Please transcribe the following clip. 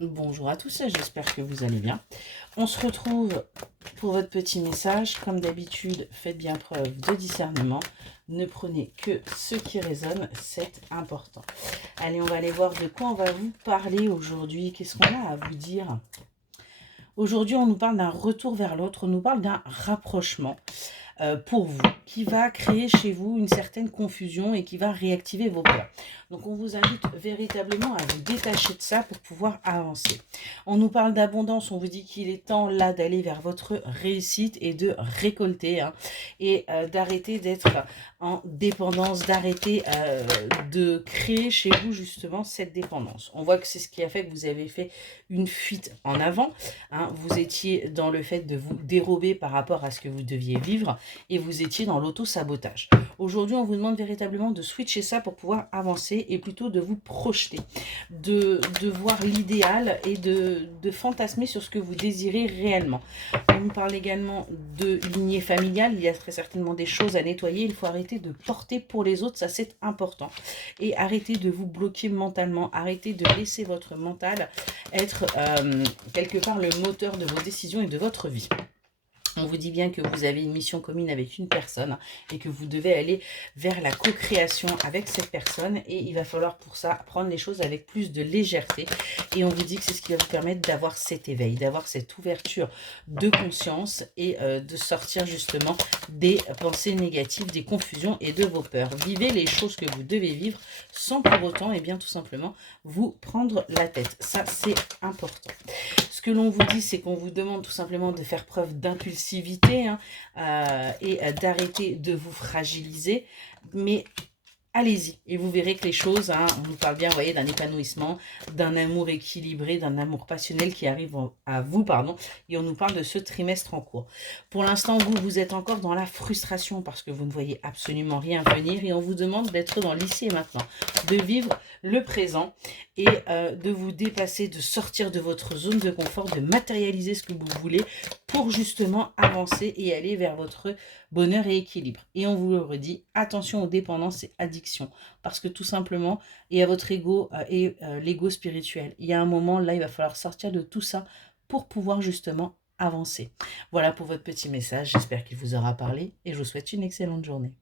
Bonjour à tous, j'espère que vous allez bien. On se retrouve pour votre petit message. Comme d'habitude, faites bien preuve de discernement. Ne prenez que ce qui résonne, c'est important. Allez, on va aller voir de quoi on va vous parler aujourd'hui. Qu'est-ce qu'on a à vous dire? Aujourd'hui, on nous parle d'un retour vers l'autre, on nous parle d'un rapprochement pour vous, qui va créer chez vous une certaine confusion et qui va réactiver vos peurs. Donc on vous invite véritablement à vous détacher de ça pour pouvoir avancer. On nous parle d'abondance, on vous dit qu'il est temps là d'aller vers votre réussite et de récolter, hein, et d'arrêter d'être en dépendance, d'arrêter de créer chez vous justement cette dépendance. On voit que c'est ce qui a fait que vous avez fait une fuite en avant, hein. Vous étiez dans le fait de vous dérober par rapport à ce que vous deviez vivre et vous étiez dans l'auto-sabotage. Aujourd'hui, on vous demande véritablement de switcher ça pour pouvoir avancer et plutôt de vous projeter, de voir l'idéal et de fantasmer sur ce que vous désirez réellement. On nous parle également de lignée familiale. Il y a très certainement des choses à nettoyer. Il faut arrêter de porter pour les autres, ça c'est important. Et arrêter de vous bloquer mentalement, arrêter de laisser votre mental être quelque part le moteur de vos décisions et de votre vie. On vous dit bien que vous avez une mission commune avec une personne et que vous devez aller vers la co-création avec cette personne, et il va falloir pour ça prendre les choses avec plus de légèreté, et on vous dit que c'est ce qui va vous permettre d'avoir cet éveil, d'avoir cette ouverture de conscience et de sortir justement des pensées négatives, des confusions et de vos peurs. Vivez les choses que vous devez vivre sans pour autant et bien tout simplement vous prendre la tête. Ça c'est important. Ce que l'on vous dit, c'est qu'on vous demande tout simplement de faire preuve d'impulsivité, hein, et d'arrêter de vous fragiliser. Mais allez-y et vous verrez que les choses, hein, on nous parle bien, vous voyez, d'un épanouissement, d'un amour équilibré, d'un amour passionnel qui arrive à vous, pardon, et on nous parle de ce trimestre en cours. Pour l'instant, vous êtes encore dans la frustration parce que vous ne voyez absolument rien venir, et on vous demande d'être dans l'ici et maintenant, de vivre le présent et de vous dépasser, de sortir de votre zone de confort, de matérialiser ce que vous voulez pour justement avancer et aller vers votre bonheur et équilibre. Et on vous le redit, attention aux dépendances et addictions, parce que tout simplement, il y a votre ego et l'ego spirituel. Il y a un moment, là, il va falloir sortir de tout ça pour pouvoir justement avancer. Voilà pour votre petit message, j'espère qu'il vous aura parlé et je vous souhaite une excellente journée.